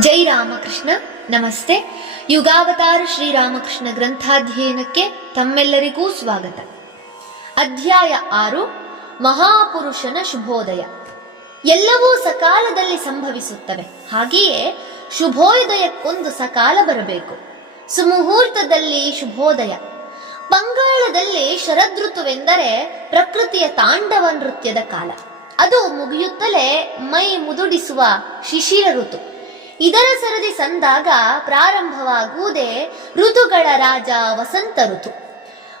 ಜೈ ರಾಮಕೃಷ್ಣ. ನಮಸ್ತೆ. ಯುಗಾವತಾರ ಶ್ರೀರಾಮಕೃಷ್ಣ ಗ್ರಂಥಾಧ್ಯಯನಕ್ಕೆ ತಮ್ಮೆಲ್ಲರಿಗೂ ಸ್ವಾಗತ. ಅಧ್ಯಾಯ ಆರು, ಮಹಾಪುರುಷನ ಶುಭೋದಯ. ಎಲ್ಲವೂ ಸಕಾಲದಲ್ಲಿ ಸಂಭವಿಸುತ್ತವೆ. ಹಾಗೆಯೇ ಶುಭೋದಯಕ್ಕೊಂದು ಸಕಾಲ ಬರಬೇಕು. ಸುಮುಹೂರ್ತದಲ್ಲಿ ಶುಭೋದಯ. ಬಂಗಾಳದಲ್ಲಿ ಶರದೃತುವೆಂದರೆ ಪ್ರಕೃತಿಯ ತಾಂಡವ ನೃತ್ಯದ ಕಾಲ. ಅದು ಮುಗಿಯುತ್ತಲೇ ಮೈ ಮುದುಡಿಸುವ ಶಿಶಿರ ಋತು. ಇದರ ಸರದಿ ಸಂದಾಗ ಪ್ರಾರಂಭವಾಗುವುದೇ ಋತುಗಳ ರಾಜ ವಸಂತ ಋತು.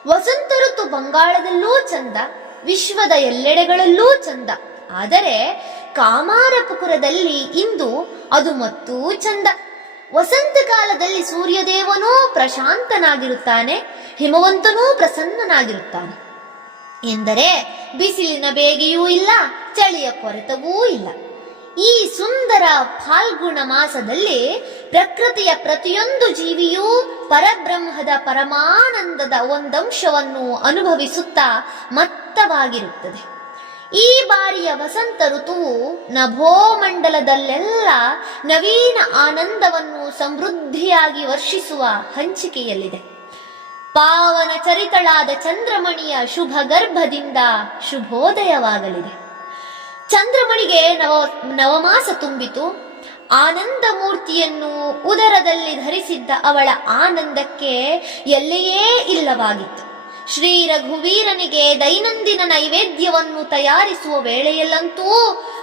ವಸಂತ ಋತು ಬಂಗಾಳದಲ್ಲೂ ಚಂದ, ವಿಶ್ವದ ಎಲ್ಲೆಡೆಗಳಲ್ಲೂ ಚಂದ. ಆದರೆ ಕಾಮಾರಪುಕುರದಲ್ಲಿ ಇಂದು ಅದು ಮತ್ತೂ ಚಂದ. ವಸಂತ ಕಾಲದಲ್ಲಿ ಸೂರ್ಯದೇವನೂ ಪ್ರಶಾಂತನಾಗಿರುತ್ತಾನೆ, ಹಿಮವಂತನೂ ಪ್ರಸನ್ನನಾಗಿರುತ್ತಾನೆ. ಎಂದರೆ ಬಿಸಿಲಿನ ಬೇಗೆಯೂ ಇಲ್ಲ, ಚಳಿಯ ಕೊರೆತವೂ ಇಲ್ಲ. ಈ ಸುಂದರ ಫಾಲ್ಗುಣ ಮಾಸದಲ್ಲಿ ಪ್ರಕೃತಿಯ ಪ್ರತಿಯೊಂದು ಜೀವಿಯೂ ಪರಬ್ರಹ್ಮದ ಪರಮಾನಂದದ ಒಂದಂಶವನ್ನು ಅನುಭವಿಸುತ್ತಾ ಮತ್ತವಾಗಿರುತ್ತದೆ. ಈ ಬಾರಿಯ ವಸಂತ ಋತುವು ನಭೋಮಂಡಲದಲ್ಲೆಲ್ಲ ನವೀನ ಆನಂದವನ್ನು ಸಮೃದ್ಧಿಯಾಗಿ ವರ್ಷಿಸುವ ಹಂಚಿಕೆಯಲ್ಲಿದೆ. ಪಾವನ ಚರಿತಳಾದ ಚಂದ್ರಮಣಿಯ ಶುಭ ಗರ್ಭದಿಂದ ಶುಭೋದಯವಾಗಲಿದೆ. ಚಂದ್ರಮಣಿಗೆ ನವ ನವಮಾಸ ತುಂಬಿತು. ಆನಂದ ಮೂರ್ತಿಯನ್ನು ಉದರದಲ್ಲಿ ಧರಿಸಿದ್ದ ಅವಳ ಆನಂದಕ್ಕೆ ಎಲ್ಲೆಯೇ ಇಲ್ಲವಾಗಿತ್ತು. ಶ್ರೀ ರಘುವೀರನಿಗೆ ದೈನಂದಿನ ನೈವೇದ್ಯವನ್ನು ತಯಾರಿಸುವ ವೇಳೆಯಲ್ಲಂತೂ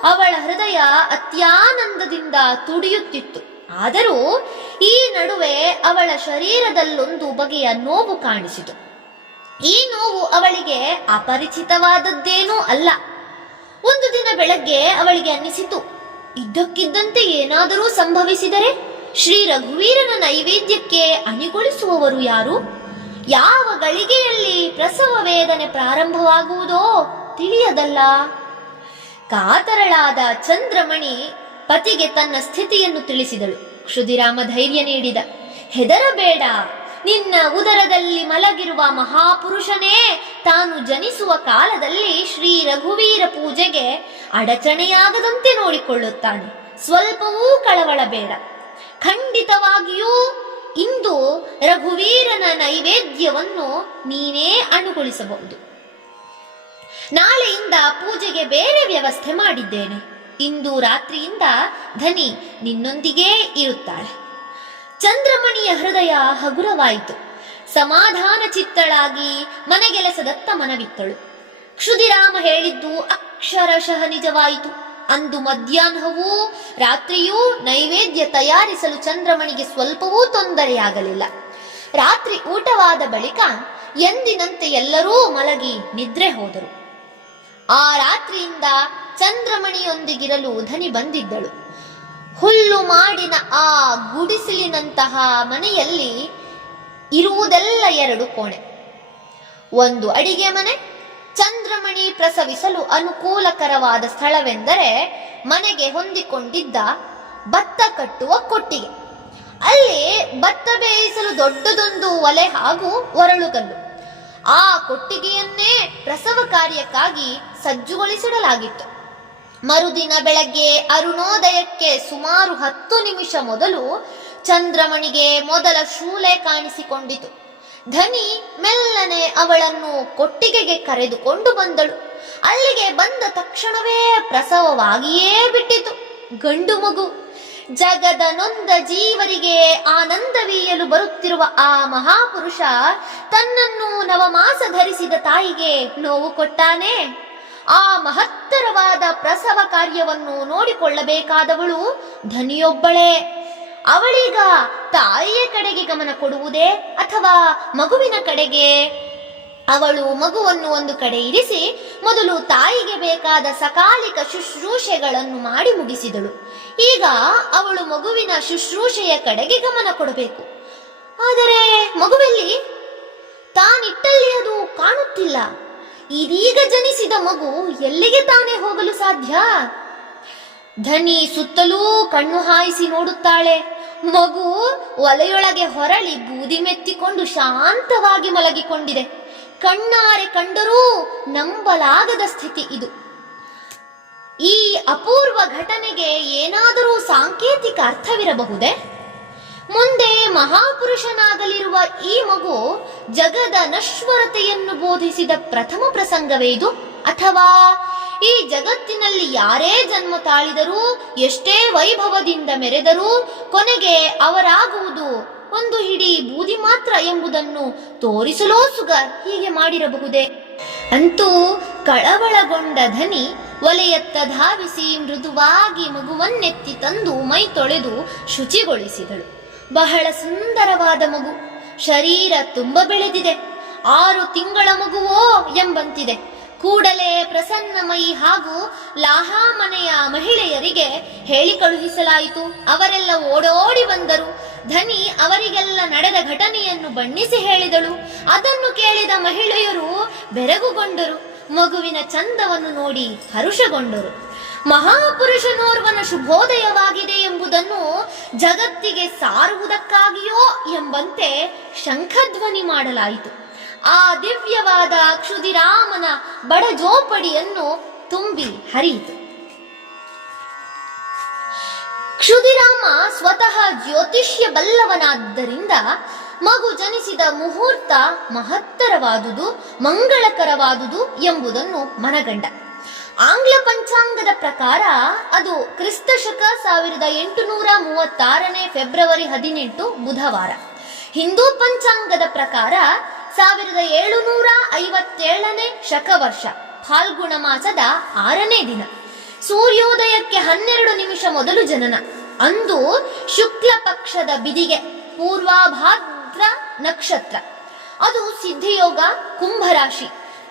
ಅವಳ ಹೃದಯ ಅತ್ಯಾನಂದದಿಂದ ತುಡಿಯುತ್ತಿತ್ತು. ಆದರೂ ಈ ನಡುವೆ ಅವಳ ಶರೀರದಲ್ಲೊಂದು ಬಗೆಯ ನೋವು ಕಾಣಿಸಿತು. ಈ ನೋವು ಅವಳಿಗೆ ಅಪರಿಚಿತವಾದದ್ದೇನೂ ಅಲ್ಲ. ಒಂದು ದಿನ ಬೆಳಗ್ಗೆ ಅವಳಿಗೆ ಅನ್ನಿಸಿತು. ಇದ್ದಕ್ಕಿದ್ದಂತೆ ಏನಾದರೂ ಸಂಭವಿಸಿದರೆ ಶ್ರೀ ರಘುವೀರನ ನೈವೇದ್ಯಕ್ಕೆ ಅಣಿಗೊಳಿಸುವವರು ಯಾರು? ಯಾವ ಗಳಿಗೆಯಲ್ಲಿ ಪ್ರಸವ ವೇದನೆ ಪ್ರಾರಂಭವಾಗುವುದೋ ತಿಳಿಯದಲ್ಲ. ಕಾತರಳಾದ ಚಂದ್ರಮಣಿ ಪತಿಗೆ ತನ್ನ ಸ್ಥಿತಿಯನ್ನು ತಿಳಿಸಿದಳು. ಕ್ಷುದಿರಾಮ ಧೈರ್ಯ ನೀಡಿದ. ಹೆದರಬೇಡ. ನಿನ್ನ ಉದರದಲ್ಲಿ ಮಲಗಿರುವ ಮಹಾಪುರುಷನೇ ತಾನು ಜನಿಸುವ ಕಾಲದಲ್ಲಿ ಶ್ರೀ ರಘುವೀರ ಪೂಜೆಗೆ ಅಡಚಣೆಯಾಗದಂತೆ ನೋಡಿಕೊಳ್ಳುತ್ತಾನೆ. ಸ್ವಲ್ಪವೂ ಕಳವಳ ಬೇಡ ಖಂಡಿತವಾಗಿಯೂ ಇಂದು ರಘುವೀರನ ನೈವೇದ್ಯವನ್ನು ನೀನೇ ಅನುಗೊಳಿಸಬಹುದು ನಾಳೆಯಿಂದ ಪೂಜೆಗೆ ಬೇರೆ ವ್ಯವಸ್ಥೆ ಮಾಡಿದ್ದೇನೆ. ಇಂದು ರಾತ್ರಿಯಿಂದ ಧನಿ ನಿನ್ನೊಂದಿಗೇ ಇರುತ್ತಾಳೆ. ಚಂದ್ರಮಣಿಯ ಹೃದಯ ಹಗುರವಾಯಿತು. ಸಮಾಧಾನ ಚಿತ್ತಳಾಗಿ ಮನೆಗೆಲಸದತ್ತ ಮನವಿತ್ತಳು. ಕ್ಷುದಿರಾಮ ಹೇಳಿದ್ದು, ಅಕ್ಷರಶಃ ನಿಜವಾಯಿತು. ಅಂದು ಮಧ್ಯಾಹ್ನವೂ ರಾತ್ರಿಯೂ ನೈವೇದ್ಯ ತಯಾರಿಸಲು ಚಂದ್ರಮಣಿಗೆ ಸ್ವಲ್ಪವೂ ತೊಂದರೆಯಾಗಲಿಲ್ಲ. ರಾತ್ರಿ ಊಟವಾದ ಬಳಿಕ ಎಂದಿನಂತೆ ಎಲ್ಲರೂ ಮಲಗಿ ನಿದ್ರೆ ಹೋದರು. ಆ ರಾತ್ರಿಯಿಂದ ಚಂದ್ರಮಣಿಯೊಂದಿಗಿರಲು ಧನಿ ಬಂದಿದ್ದಳು. ಹುಲ್ಲು ಮಾಡಿನ ಆ ಗುಡಿಸಿಲಿನಂತಹ ಮನೆಯಲ್ಲಿ ಇರುವುದೆಲ್ಲ ಎರಡು ಕೋಣೆ. ಒಂದು ಅಡಿಗೆ ಮನೆ, ಚಂದ್ರಮಣಿ ಪ್ರಸವಿಸಲು ಅನುಕೂಲಕರವಾದ ಸ್ಥಳವೆಂದರೆ ಮನೆಗೆ ಹೊಂದಿಕೊಂಡಿದ್ದ ಭತ್ತ ಕಟ್ಟುವ ಕೊಟ್ಟಿಗೆ. ಅಲ್ಲಿ ಭತ್ತ ಬೇಯಿಸಲು ದೊಡ್ಡದೊಂದು ಒಲೆ ಹಾಗೂ ಒರಳುಗಲ್ಲು. ಆ ಕೊಟ್ಟಿಗೆಯನ್ನೇ ಪ್ರಸವ ಕಾರ್ಯಕ್ಕಾಗಿ ಸಜ್ಜುಗೊಳಿಸಿಡಲಾಗಿತ್ತು. ಮರುದಿನ ಬೆಳಗ್ಗೆ ಅರುಣೋದಯಕ್ಕೆ ಸುಮಾರು ಹತ್ತು ನಿಮಿಷ ಮೊದಲು ಚಂದ್ರಮಣಿಗೆ ಮೊದಲ ಶೂಲೆ ಕಾಣಿಸಿಕೊಂಡಿತು. ಧನಿ ಮೆಲ್ಲನೆ ಅವಳನ್ನು ಕೊಟ್ಟಿಗೆಗೆ ಕರೆದುಕೊಂಡು ಬಂದಳು. ಅಲ್ಲಿಗೆ ಬಂದ ತಕ್ಷಣವೇ ಪ್ರಸವವಾಗಿಯೇ ಬಿಟ್ಟಿತು. ಗಂಡು ಮಗು ಜಗದ ನೊಂದ ಜೀವರಿಗೆ ಆನಂದವೀಯಲು ಬರುತ್ತಿರುವ ಆ ಮಹಾಪುರುಷ ತನ್ನನ್ನು ನವಮಾಸ ಧರಿಸಿದ ತಾಯಿಗೆ ನೋವು ಕೊಟ್ಟಾನೆ. ಆ ಮಹತ್ತರವಾದ ಪ್ರಸವ ಕಾರ್ಯವನ್ನು ನೋಡಿಕೊಳ್ಳಬೇಕಾದವಳು ಧನಿಯೊಬ್ಬಳೇ. ಅವಳೀಗ ತಾಯಿಯ ಕಡೆಗೆ ಗಮನ ಕೊಡುವುದೇ ಅಥವಾ ಮಗುವಿನ ಕಡೆಗೆ? ಅವಳು ಮಗುವನ್ನು ಒಂದು ಕಡೆ ಇರಿಸಿ ಮೊದಲು ತಾಯಿಗೆ ಬೇಕಾದ ಸಕಾಲಿಕ ಶುಶ್ರೂಷೆಗಳನ್ನು ಮಾಡಿ ಮುಗಿಸಿದಳು. ಈಗ ಅವಳು ಮಗುವಿನ ಶುಶ್ರೂಷೆಯ ಕಡೆಗೆ ಗಮನ ಕೊಡಬೇಕು. ಆದರೆ ಮಗುವೆಲ್ಲಿ? ತಾನಿಟ್ಟಲ್ಲಿ ಅದು ಕಾಣುತ್ತಿಲ್ಲ. ಇದೀಗ ಜನಿಸಿದ ಮಗು ಎಲ್ಲಿಗೆ ತಾನೇ ಹೋಗಲು ಸಾಧ್ಯ? ಧನಿ ಸುತ್ತಲೂ ಕಣ್ಣು ಹಾಯಿಸಿ ನೋಡುತ್ತಾಳೆ. ಮಗು ಒಲೆಯೊಳಗೆ ಹೊರಳಿ ಬೂದಿ ಮೆತ್ತಿಕೊಂಡು ಶಾಂತವಾಗಿ ಮಲಗಿಕೊಂಡಿದೆ. ಕಣ್ಣಾರೆ ಕಂಡರೂ ನಂಬಲಾಗದ ಸ್ಥಿತಿ ಇದು. ಈ ಅಪೂರ್ವ ಘಟನೆಗೆ ಏನಾದರೂ ಸಾಂಕೇತಿಕ ಅರ್ಥವಿರಬಹುದೇ? ಮುಂದೆ ಮಹಾಪುರುಷನಾಗಲಿರುವ ಈ ಮಗು ಜಗದ ನಶ್ವರತೆಯನ್ನು ಬೋಧಿಸಿದ ಪ್ರಥಮ ಪ್ರಸಂಗವೇ ಇದು ಅಥವಾ ಈ ಜಗತ್ತಿನಲ್ಲಿ ಯಾರೇ ಜನ್ಮ ತಾಳಿದರೂ, ಎಷ್ಟೇ ವೈಭವದಿಂದ ಮೆರೆದರೂ, ಕೊನೆಗೆ ಅವರಾಗುವುದು ಒಂದು ಹಿಡಿ ಬೂದಿ ಮಾತ್ರ ಎಂಬುದನ್ನು ತೋರಿಸಲೋ ಸುಗರ್ ಹೀಗೆ ಮಾಡಿರಬಹುದೇ? ಅಂತೂ ಕಳವಳಗೊಂಡ ಧನಿ ಒಲೆಯತ್ತ ಧಾವಿಸಿ ಮೃದುವಾಗಿ ಮಗುವನ್ನೆತ್ತಿ ತಂದು ಮೈ ತೊಳೆದು ಶುಚಿಗೊಳಿಸಿದಳು. ಬಹಳ ಸುಂದರವಾದ ಮಗು. ಶರೀರ ತುಂಬ ಬೆಳೆದಿದೆ. ಆರು ತಿಂಗಳ ಮಗುವೋ ಎಂಬಂತಿದೆ. ಕೂಡಲೇ ಪ್ರಸನ್ನಮಯಿ ಹಾಗೂ ಲಾಹಾ ಮನೆಯ ಮಹಿಳೆಯರಿಗೆ ಹೇಳಿ ಕಳುಹಿಸಲಾಯಿತು. ಅವರೆಲ್ಲ ಓಡೋಡಿ ಬಂದರು. ಧನಿ ಅವರಿಗೆಲ್ಲ ನಡೆದ ಘಟನೆಯನ್ನು ಬಣ್ಣಿಸಿ ಹೇಳಿದಳು. ಅದನ್ನು ಕೇಳಿದ ಮಹಿಳೆಯರು ಬೆರಗುಗೊಂಡರು. ಮಗುವಿನ ಚಂದವನ್ನು ನೋಡಿ ಹರುಷಗೊಂಡರು. ಮಹಾಪುರುಷನೋರ್ವನ ಶುಭೋದಯವಾಗಿದೆ ಎಂಬುದನ್ನು ಜಗತ್ತಿಗೆ ಸಾರುವುದಕ್ಕಾಗಿಯೋ ಎಂಬಂತೆ ಶಂಖಧ್ವನಿ ಮಾಡಲಾಯಿತು. ಆ ದಿವ್ಯವಾದ ಕ್ಷುದಿರಾಮನ ಬಡಜೋಪಡಿಯನ್ನು ತುಂಬಿ ಹರಿಯಿತು. ಕ್ಷುದಿರಾಮ ಸ್ವತಃ ಜ್ಯೋತಿಷ್ಯ ಬಲ್ಲವನಾದ್ದರಿಂದ ಮಗು ಜನಿಸಿದ ಮುಹೂರ್ತ ಮಹತ್ತರವಾದುದು, ಮಂಗಳಕರವಾದುದು ಎಂಬುದನ್ನು ಮನಗಂಡ. ಆಂಗ್ಲ ಪಂಚಾಂಗದ ಪ್ರಕಾರ ಅದು ಕ್ರಿಸ್ತ ಶಕ ಸಾವಿರದ ಎಂಟುನೂರ ಮೂವತ್ತಾರನೇ ಫೆಬ್ರವರಿ ಹದಿನೆಂಟು ಬುಧವಾರ. ಹಿಂದೂ ಪಂಚಾಂಗದ ಪ್ರಕಾರ ಸಾವಿರದ ಏಳುನೂರ ಐವತ್ತೇಳನೇ ಶಕವರ್ಷ, ಫಾಲ್ಗುಣ ಮಾಸದ ಆರನೇ ದಿನ. ಸೂರ್ಯೋದಯಕ್ಕೆ ಹನ್ನೆರಡು ನಿಮಿಷ ಮೊದಲು ಜನನ. ಅಂದು ಶುಕ್ಲ ಪಕ್ಷದ ಬಿದಿಗೆ, ಪೂರ್ವಾಭಾದ್ರ ನಕ್ಷತ್ರ. ಅದು ಸಿದ್ಧಿಯೋಗ, ಕುಂಭರಾಶಿ.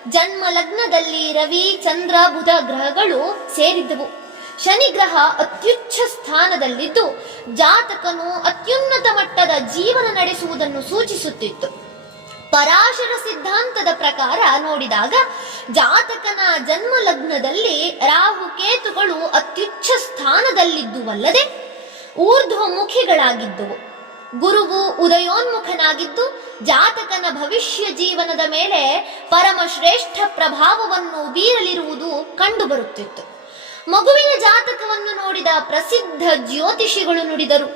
ಜನ್ಮ ಲಗ್ನದಲ್ಲಿ ರವಿ, ಚಂದ್ರ, ಬುಧ ಗ್ರಹಗಳು ಸೇರಿದ್ದವು. ಶನಿ ಗ್ರಹ ಅತ್ಯುಚ್ಛ ಸ್ಥಾನದಲ್ಲಿದ್ದು, ಜಾತಕನು ಅತ್ಯುನ್ನತ ಮಟ್ಟದ ಜೀವನ ನಡೆಸುವುದನ್ನು ಸೂಚಿಸುತ್ತಿತ್ತು. ಪರಾಶರ ಸಿದ್ಧಾಂತದ ಪ್ರಕಾರ ನೋಡಿದಾಗ ಜಾತಕನ ಜನ್ಮ ಲಗ್ನದಲ್ಲಿ ರಾಹು ಕೇತುಗಳು ಅತ್ಯುಚ್ಛ ಸ್ಥಾನದಲ್ಲಿದ್ದುವಲ್ಲದೆ ಊರ್ಧ್ವಮುಖಿಗಳಾಗಿದ್ದವು ಗುರುವು ಉದಯೋನ್ಮುಖನಾಗಿದ್ದು, ಜಾತಕನ ಭವಿಷ್ಯ ಜೀವನದ ಮೇಲೆ ಪರಮ ಶ್ರೇಷ್ಠ ಪ್ರಭಾವವನ್ನು ಬೀರಲಿರುವುದು ಕಂಡುಬರುತ್ತಿತ್ತು. ಮಗುವಿನ ಜಾತಕವನ್ನು ನೋಡಿದ ಪ್ರಸಿದ್ಧ ಜ್ಯೋತಿಷಿಗಳು ನುಡಿದರು,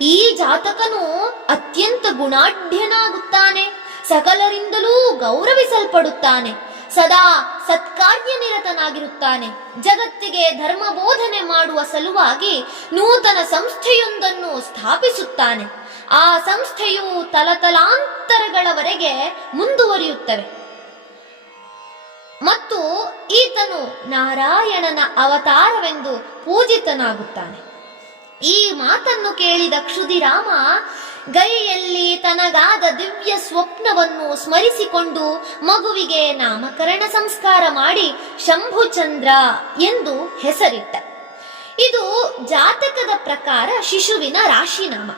ಈ ಜಾತಕನು ಅತ್ಯಂತ ಗುಣಾಢ್ಯನಾಗುತ್ತಾನೆ. ಸಕಲರಿಂದಲೂ ಗೌರವಿಸಲ್ಪಡುತ್ತಾನೆ. ಸದಾ ಸತ್ಕಾರ್ಯನಿರತನಾಗಿರುತ್ತಾನೆ. ಜಗತ್ತಿಗೆ ಧರ್ಮ ಬೋಧನೆ ಮಾಡುವ ಸಲುವಾಗಿ ನೂತನ ಸಂಸ್ಥೆಯೊಂದನ್ನು ಸ್ಥಾಪಿಸುತ್ತಾನೆ. ಆ ಸಂಸ್ಥೆಯು ತಲತಲಾಂತರಗಳವರೆಗೆ ಮುಂದುವರಿಯುತ್ತವೆ. ಮತ್ತು ಈತನು ನಾರಾಯಣನ ಅವತಾರವೆಂದು ಪೂಜಿತನಾಗುತ್ತಾನೆ. ಈ ಮಾತನ್ನು ಕೇಳಿದ ಕ್ಷುದಿರಾಮ ಗೈಯಲ್ಲಿ ತನಗಾದ ದಿವ್ಯ ಸ್ವಪ್ನವನ್ನು ಸ್ಮರಿಸಿಕೊಂಡು ಮಗುವಿಗೆ ನಾಮಕರಣ ಸಂಸ್ಕಾರ ಮಾಡಿ ಶಂಭುಚಂದ್ರ ಎಂದು ಹೆಸರಿಟ್ಟ. ಇದು ಜಾತಕದ ಪ್ರಕಾರ ಶಿಶುವಿನ ರಾಶಿನಾಮ.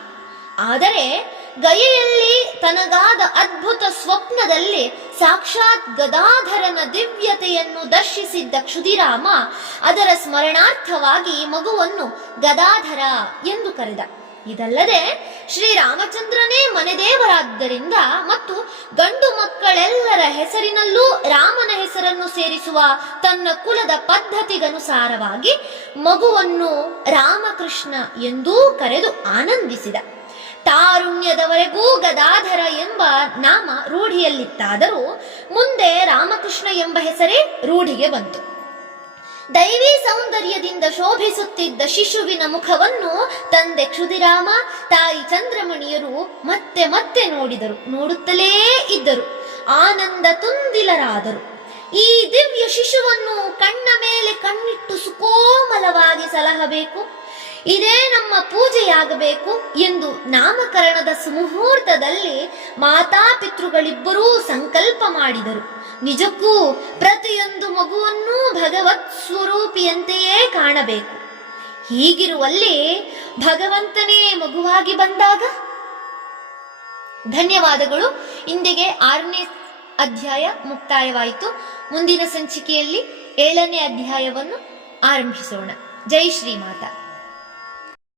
ಆದರೆ ಗಯೆಯಲ್ಲಿ ತನಗಾದ ಅದ್ಭುತ ಸ್ವಪ್ನದಲ್ಲಿ ಸಾಕ್ಷಾತ್ ಗದಾಧರನ ದಿವ್ಯತೆಯನ್ನು ದರ್ಶಿಸಿದ್ದ ಕ್ಷುದಿರಾಮ ಅದರ ಸ್ಮರಣಾರ್ಥವಾಗಿ ಮಗುವನ್ನು ಗದಾಧರ ಎಂದು ಕರೆದ. ಇದಲ್ಲದೆ ಶ್ರೀರಾಮಚಂದ್ರನೇ ಮನೆದೇವರಾದ್ದರಿಂದ ಮತ್ತು ಗಂಡು ಮಕ್ಕಳೆಲ್ಲರ ಹೆಸರಿನಲ್ಲೂ ರಾಮನ ಹೆಸರನ್ನು ಸೇರಿಸುವ ತನ್ನ ಕುಲದ ಪದ್ಧತಿಗನುಸಾರವಾಗಿ ಮಗುವನ್ನು ರಾಮಕೃಷ್ಣ ಎಂದೂ ಕರೆದು ಆನಂದಿಸಿದ. ತಾರುಣ್ಯದವರೆಗೂ ಗದಾಧರ ಎಂಬ ನಾಮ ರೂಢಿಯಲ್ಲಿತ್ತಾದರೂ ಮುಂದೆ ರಾಮಕೃಷ್ಣ ಎಂಬ ಹೆಸರೇ ರೂಢಿಗೆ ಬಂತು. ದೈವಿ ಸೌಂದರ್ಯದಿಂದ ಶೋಭಿಸುತ್ತಿದ್ದ ಶಿಶುವಿನ ಮುಖವನ್ನು ತಂದೆ ಕ್ಷುದಿರಾಮ, ತಾಯಿ ಚಂದ್ರಮಣಿಯರು ಮತ್ತೆ ಮತ್ತೆ ನೋಡಿದರು, ನೋಡುತ್ತಲೇ ಇದ್ದರು, ಆನಂದ ತುಂದಿಲರಾದರು ಈ ದಿವ್ಯ ಶಿಶುವನ್ನು ಕಣ್ಣ ಮೇಲೆ ಕಣ್ಣಿಟ್ಟು ಸುಕೋಮಲವಾಗಿ ಸಲಹಬೇಕು, ಇದೇ ನಮ್ಮ ಪೂಜೆಯಾಗಬೇಕು ಎಂದು ನಾಮಕರಣದ ಸುಮುಹೂರ್ತದಲ್ಲಿ ಮಾತಾಪಿತೃಗಳಿಬ್ಬರೂ ಸಂಕಲ್ಪ ಮಾಡಿದರು. ನಿಜಕ್ಕೂ ಪ್ರತಿಯೊಂದು ಮಗುವನ್ನೂ ಭಗವತ್ ಸ್ವರೂಪಿಯಂತೆಯೇ ಕಾಣಬೇಕು. ಹೀಗಿರುವಲ್ಲಿ ಭಗವಂತನೇ ಮಗುವಾಗಿ ಬಂದಾಗ? ಧನ್ಯವಾದಗಳು. ಇಂದಿಗೆ ಆರನೇ ಅಧ್ಯಾಯ ಮುಕ್ತಾಯವಾಯಿತು. ಮುಂದಿನ ಸಂಚಿಕೆಯಲ್ಲಿ ಏಳನೇ ಅಧ್ಯಾಯವನ್ನು ಆರಂಭಿಸೋಣ. ಜೈ ಶ್ರೀಮಾತಾ